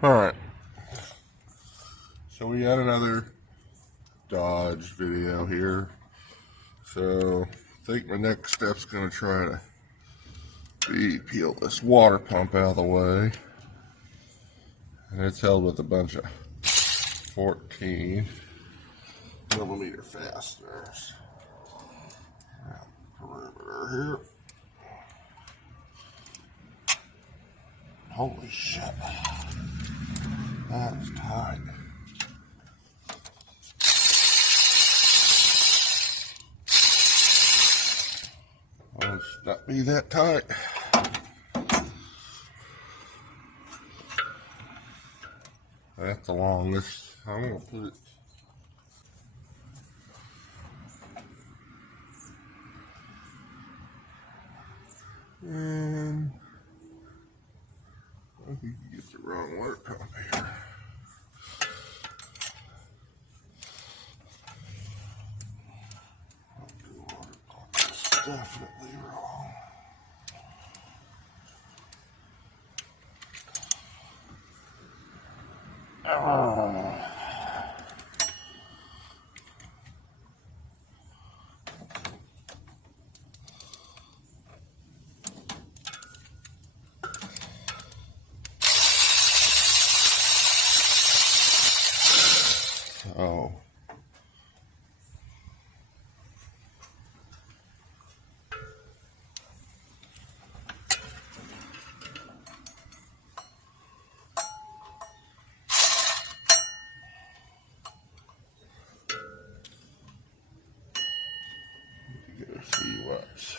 Alright, so we got another Dodge video here. So I think my next step's going to try to peel this water pump out of the way. And it's held with a bunch of 14mm fasteners around the perimeter here. Holy shit, that is tight. Well, it should not be that tight. That's the longest. I'm gonna put it. And I think you get the wrong water pump here. The water pump is definitely wrong. Oh. Go see what's.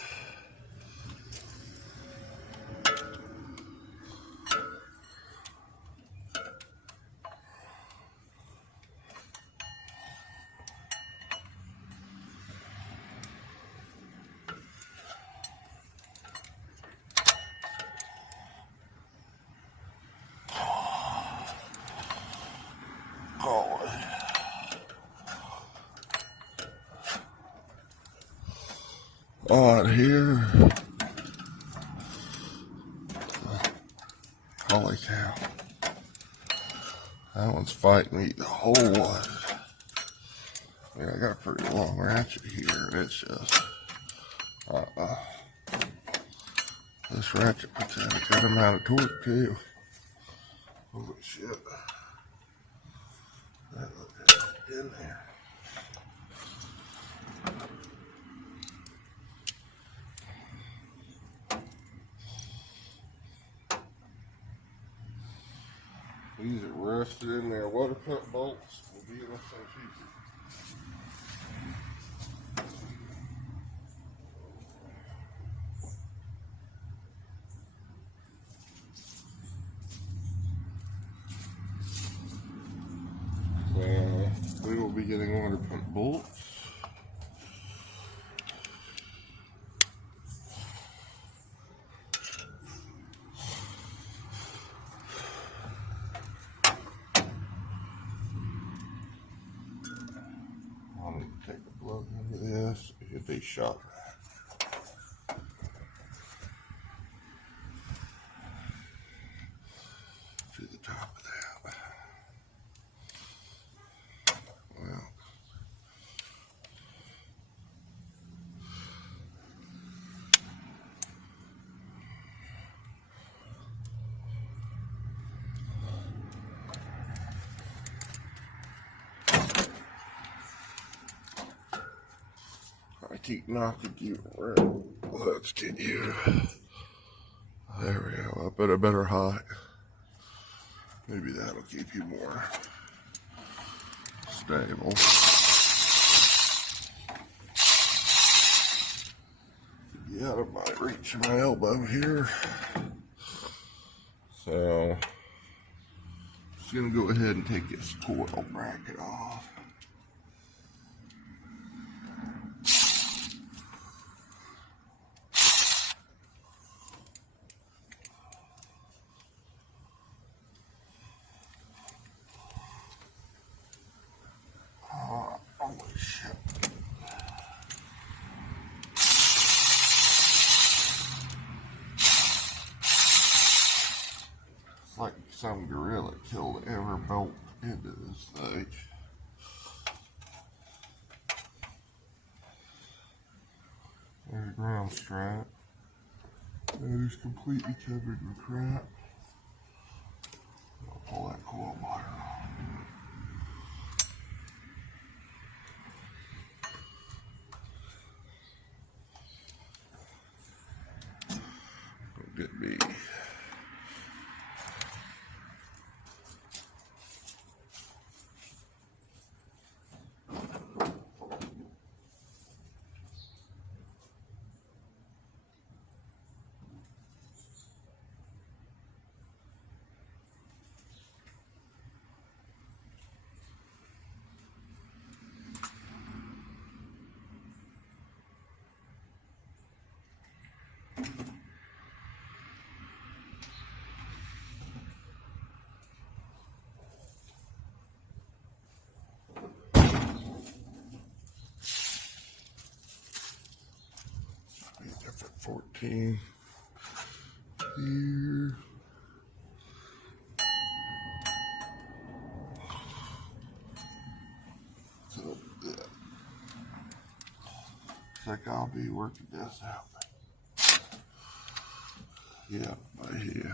On here. Holy cow. That one's fighting me the whole one. Yeah, I got a pretty long ratchet here, and it's just this ratchet puts out a good amount of torque too. Holy shit. That looked in there. These are rusted in there. Water pump bolts will be in the same piece. So we will be getting water pump bolts. I'll need to take a plug into this. It'd be shot to the top of that. Well, I keep knocking you around. Let's get you. There we go. Up at a better height. Maybe that'll keep you more stable. Get out of my reach of my elbow here. So, just gonna go ahead and take this coil bracket off. Holy shit. It's like some gorilla killed ever bolt into this thing. There's a ground strap. That is completely covered in crap. I'll pull that coil wire off. Don't get me. Different 14 here. So yeah. Looks like I'll be working this out. Yeah, my head.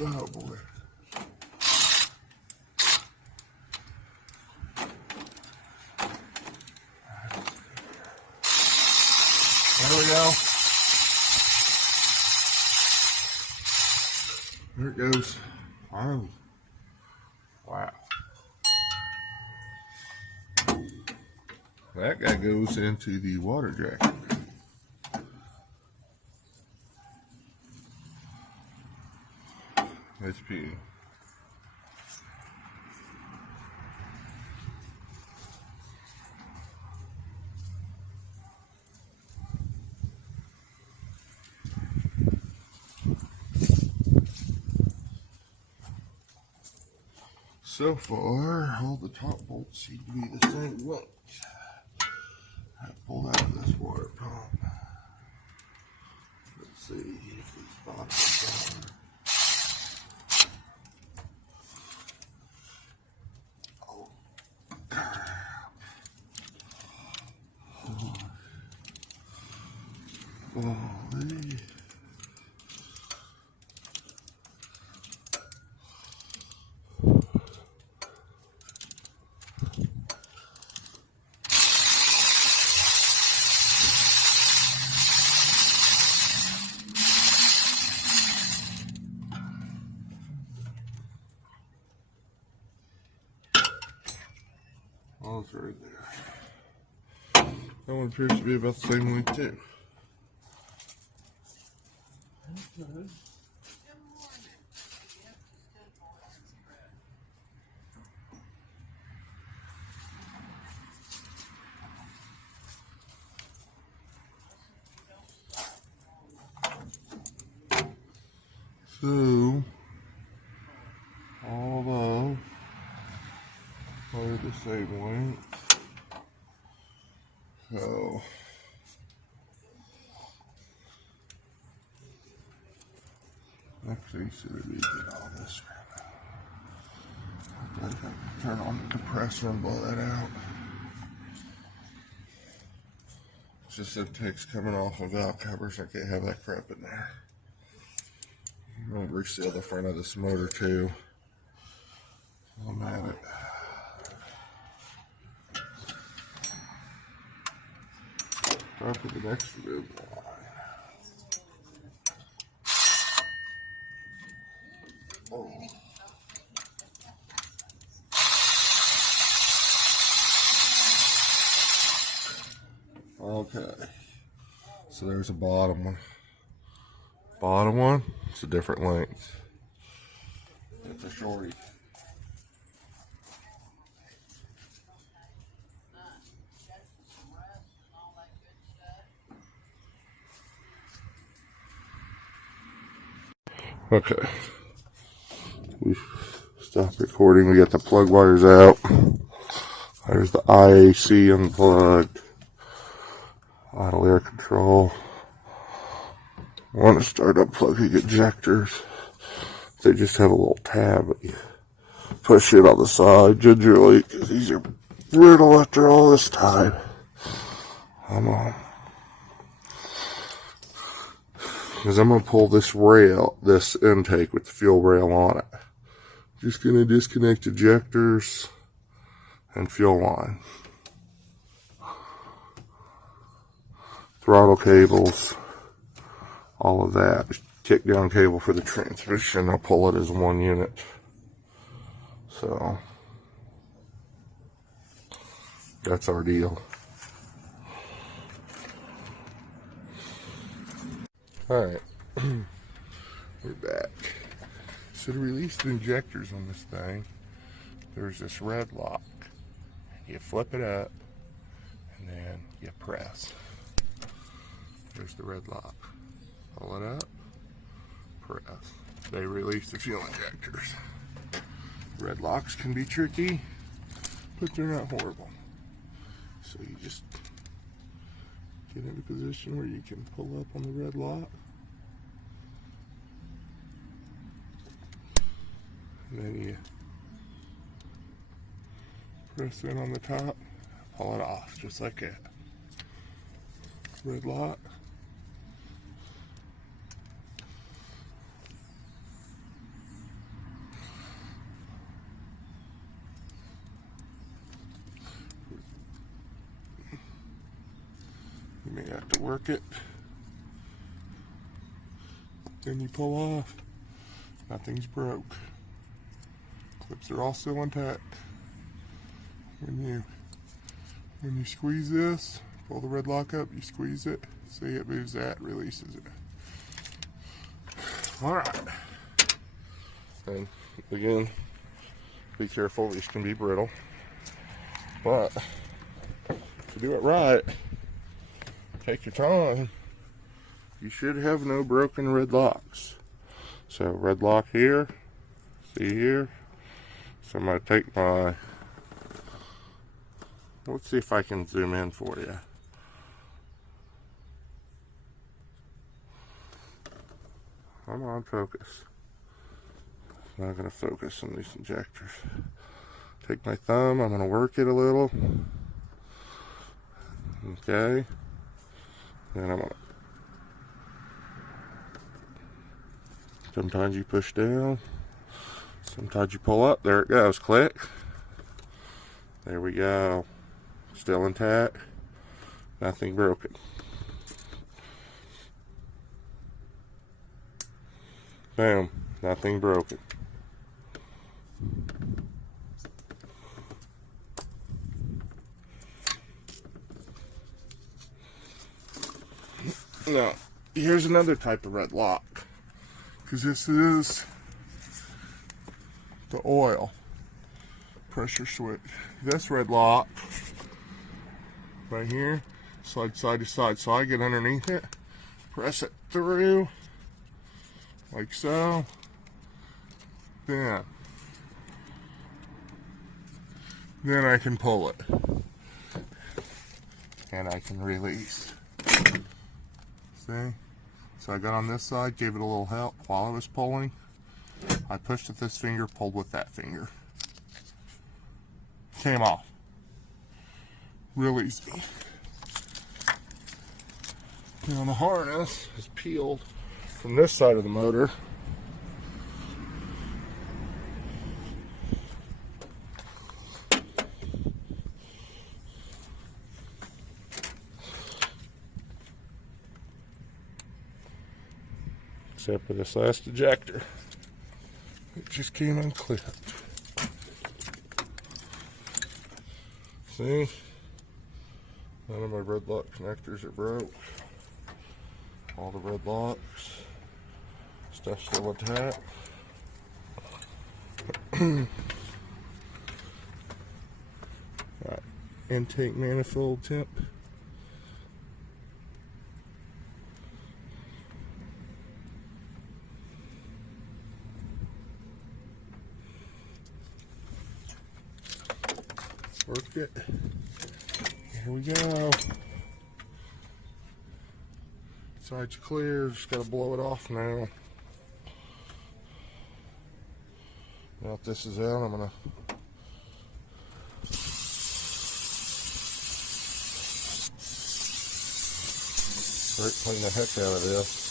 Oh boy. There we go. There it goes. Oh. Wow. That guy goes into the water jacket. HP. So far, all the top bolts seem to be the same length. I pulled out this water pump. Let's see if these bottoms are. Oh, crap. Holy. All's right there. That one appears to be about the same length too. Okay. So, although they're the same length, so actually, so that we get all this crap out. I can turn on the compressor and blow that out. It's just the ticks coming off of valve covers. I can't have that crap in there. I'm going to reseal the front of this motor too. I'm at it. Time for the next rib line. Oh. Okay. So there's a bottom one. Bottom one, it's a different length. It's a shorty. Okay. We stopped recording. We got the plug wires out. There's the IAC unplugged. Idle air control. I want to start unplugging ejectors. They just have a little tab. You push it on the side gingerly because these are brittle after all this time. Come on. Because I'm going to pull this rail, this intake with the fuel rail on it. Just going to disconnect ejectors and fuel line. Throttle cables, all of that. Kick down cable for the transmission. I'll pull it as one unit. So that's our deal. Alright, we're back. So to release the injectors on this thing, there's this red lock. You flip it up and then you press. There's the red lock. Pull it up, press. They release the fuel injectors. Red locks can be tricky, but they're not horrible. So you just get in a position where you can pull up on the red lock. And then you press in on the top, pull it off, just like that. Red lock. You may have to work it. Then you pull off. Nothing's broke. Clips are all still intact. When you squeeze this, pull the red lock up, you squeeze it, see it moves that, releases it. Alright. And again, be careful, these can be brittle. But to do it right, take your time. You should have no broken red locks. So red lock here, see here. So I'm going to take my, let's see if I can zoom in for you. Come on, focus. I'm not going to focus on these injectors. Take my thumb, I'm going to work it a little. Okay. Then I'm going to, sometimes you push down. Sometimes you pull up, there it goes, click. There we go. Still intact. Nothing broken. Boom. Nothing broken. Now, here's another type of red lock. Because this is the oil pressure switch. This red lock right here, slide side to side. So I get underneath it, press it through like so. Then I can pull it and I can release. See? So I got on this side, gave it a little help while I was pulling. I pushed with this finger, pulled with that finger. Came off. Real easy. Now the harness is peeled from this side of the motor. Except for this last ejector. It just came unclipped. See? None of my red lock connectors are broke. All the red locks Stuff still attached. Right. Intake manifold temp. Work it. Here we go. Side's clear, just gotta blow it off now. Now that this is out, I'm gonna brake clean the heck out of this.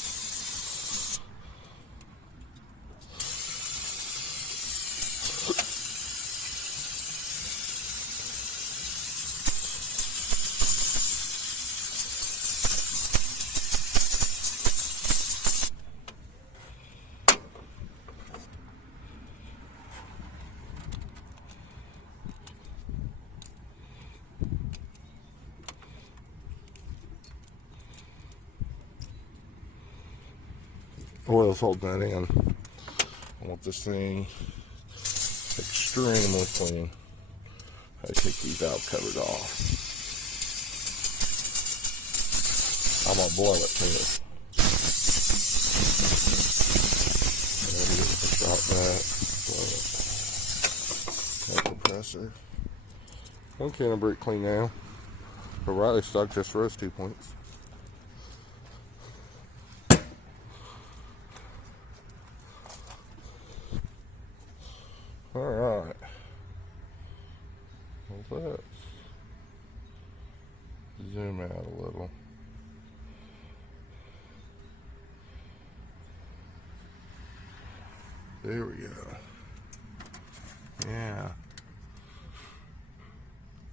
Oil's holding that in. I want this thing extremely clean. I take these valve covers off. I'm gonna blow it too. Shot that. Blow it. No compressor. One can of brake clean now. But Riley stock just rose 2 points. Alright. Let's zoom out a little. There we go. Yeah.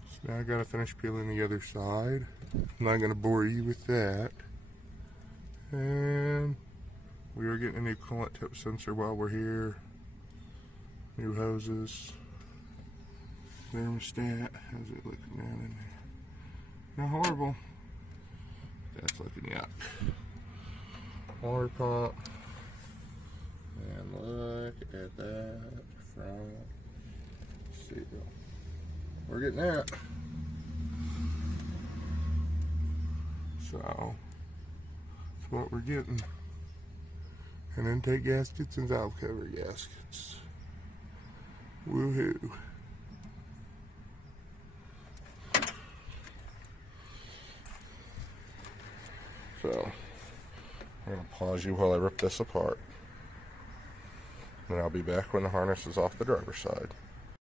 So now I gotta finish peeling the other side. I'm not gonna bore you with that. And we are getting a new coolant tip sensor while we're here. New hoses. Thermostat. How's it looking down in there? Not horrible. That's looking yuck. Water pump. And look at that front seal. We're getting that. So that's what we're getting. And intake gaskets and valve cover gaskets. Woohoo. So I'm going to pause you while I rip this apart. And I'll be back when the harness is off the driver's side.